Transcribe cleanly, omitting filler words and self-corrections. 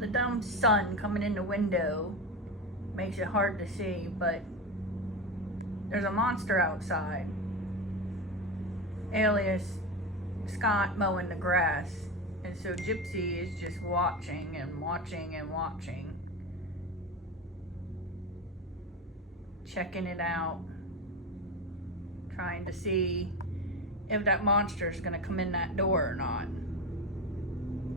the dumb sun coming in the window makes it hard to see, but there's a monster outside, alias Scott mowing the grass. And so Gypsy is just watching and watching and watching, checking it out, trying to see if that monster is going to come in that door or not.